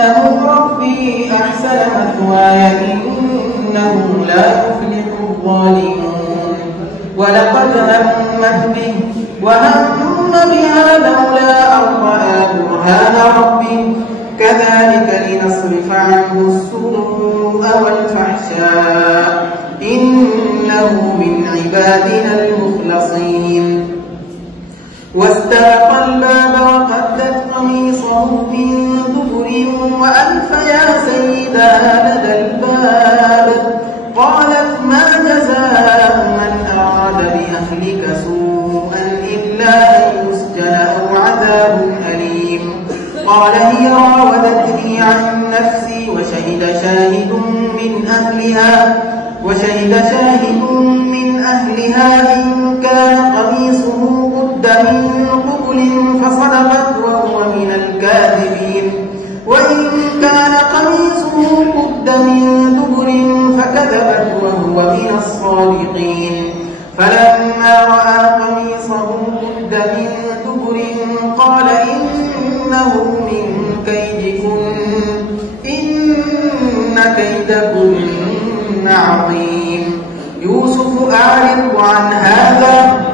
إنه ربي أحسن مثواي إنه لا يفلح الظالمون ولقد همت به وهم بها لولا أن رأى برهان ربه كذلك لنصرف عنه السوء والفحشاء إنه من عبادنا المخلصين واستبق الباب وقدت قميصه من دبر وألف يا سيدها لدى الباب قالت ما جزاء من أراد بأهلك سوءا إلا أن يسجن أو عذاب أليم قال هي راودتني عن نفسي وشهد شاهد من أهلها إن كان قميصه قد من قبل فصدقت وهو من الكاذبين وإن كان قميصه قد من دبر فكذبت وهو من الصادقين فلما رأى قميصه قد من دبر قال إنه من كيدكن إن كيدكن عظيم يوسف أعرض عن هذا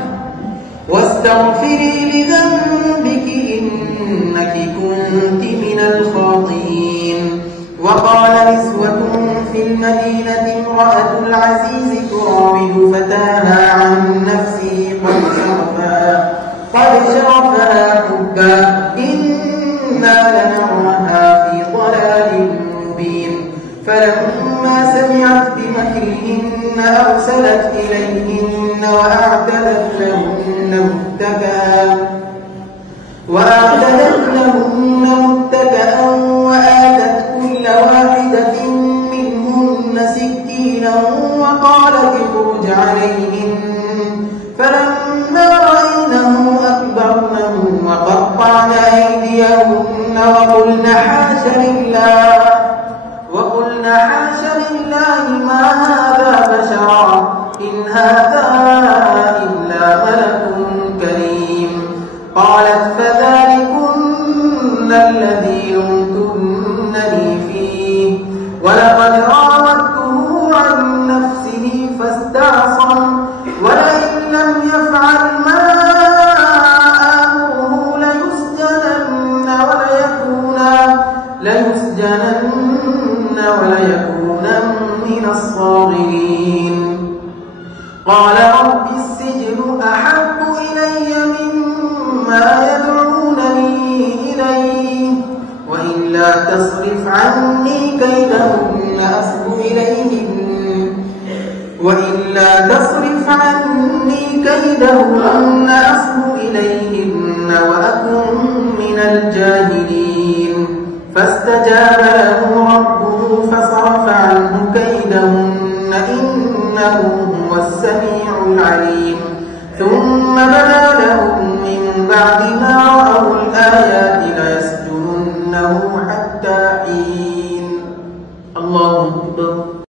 واستغفري لذنبك إنك كنت من الخاطئين وقال نسوة في المدينة امرأة العزيز تراود فتاها عن نفسه قد شرفها حبا إنا لنراها في ضلال مبين فلما سمعت بمكرهن أرسلت إليهن وأعتدت لهن متكئا وآتت كل واحدة منهن سكينا وقالت اخرج عليهن فلما رأينه أكبرنه وقطعن أيديهن وقلن حاش لله ما هذا بشرا إن هذا إلا ملك كريم قالت فذلكن الذي لمتنني فيه ولقد راودته عن نفسه فاستعصم ولئن لم يفعل ما آمره ليسجنن وليكونا من الصاغرين قال رب السجن أحب إلي مما يدعونني إليه وإلا تصرف عني كيدهن أصب إليهن وأكن من الجاهلين فاستجاب له ربه فصرف عنه كيدهن إنه هو السميع العليم ثم بدا